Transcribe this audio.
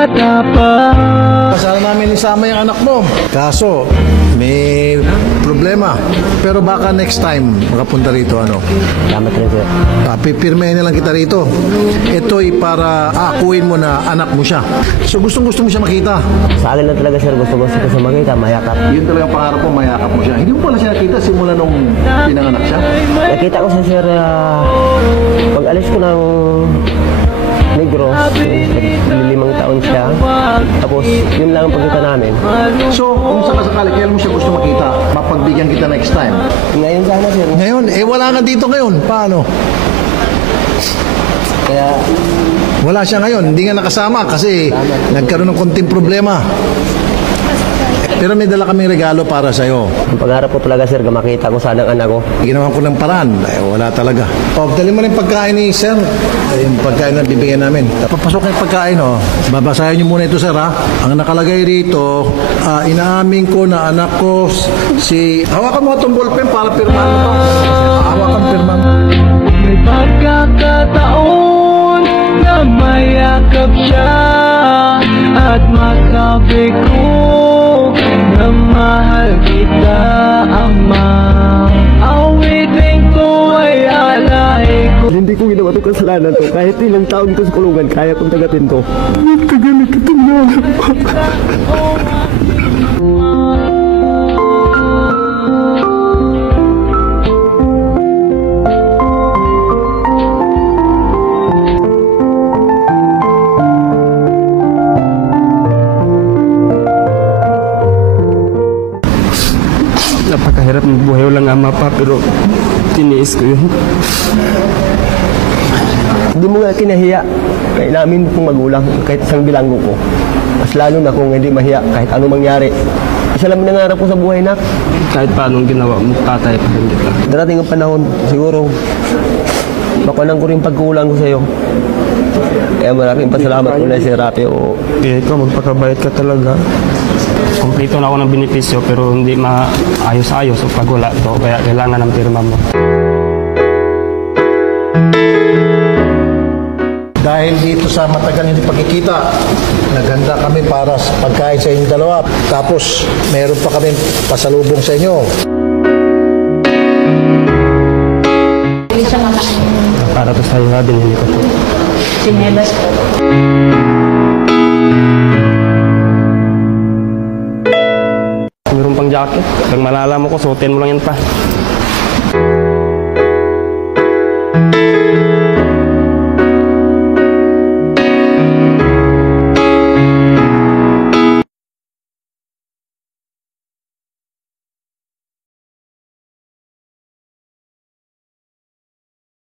bata pa. Sana namin isama yung anak mo. Kaso, may problema. Pero baka next time makapunta rito, ano? Salamat rin, sir. Pipirmahin na lang kita rito. Ito'y para akuin mo na anak mo siya. So gustong-gusto mo siya makita. Sa akin lang talaga, sir. Gusto-gusto ko siya makita, mayakap. Yun talaga ang pangarap mo, mayakap mo siya. Hindi mo pala siya nakita simula nung pinanganak siya. Nakita ko siya, sir, pag alis ko ng Negros, 5 taon siya. Tapos, yun lang ang pagkita namin. So, kung sakasakali, kailan mo siya gusto makita? Mapagbigyan kita next time. Ngayon sana, sir. Ngayon, wala nga dito ngayon. Paano? Kaya, Wala siya ngayon. Hindi nga nakasama kasi nagkaroon ng konting problema. Pero may dala kaming regalo para sa'yo. ang pangarap ko talaga, sir, makita ko sana ang anak ko. Ginawa ko ng paraan. Wala talaga. Dali mo na yung pagkain ni sir. Yung pagkain na bibigyan namin. Papasok na yung pagkain, oh. Babasahin niyo muna ito, sir, ha? Ang nakalagay rito, inaamin ko na anak ko si... Hawakan mo itong ballpen para pirmahan mo ito. Hawakan, pirmahan mo. May pagkakataon na mayakap siya at masabi ko na mahal kita, Ama. Awitin ko ay alay ko. Hindi ko ginawa itong kasalanan to. Kahit ilang taon ko sa kulungan, kaya kong tagatin to. Napakahirap ng buhay, walang ama pa, pero tiniis ko yun. Hindi mo nga kinahiya. Kaya namin pong magulang, kahit isang bilanggo ko. Mas lalo na kung hindi mahiya, kahit ano mangyari. Isa lang nangarap ko sa buhay, nak. Kahit paanong ginawa mo, tatay pa rin kita. Darating ang panahon, siguro, makulang ko rin pagkulang ko sa iyo. Kaya maraming pasalamat ko na si Rapi. Ikaw, magpakabait ka talaga. Kompleto na ako ng benepisyo pero hindi maayos-ayos o pag wala to, kaya kailangan ng pirma mo. Dahil dito sa matagal hindi pagkikita, naghanda kami para sa pagkain sa inyong dalawa. Tapos, meron pa kami pasalubong sa inyo. Para to sa'yo nga, binili ko to. Sinelas po. Meron pang jacket. Pag malala mo ko, suotin mo lang yan pa.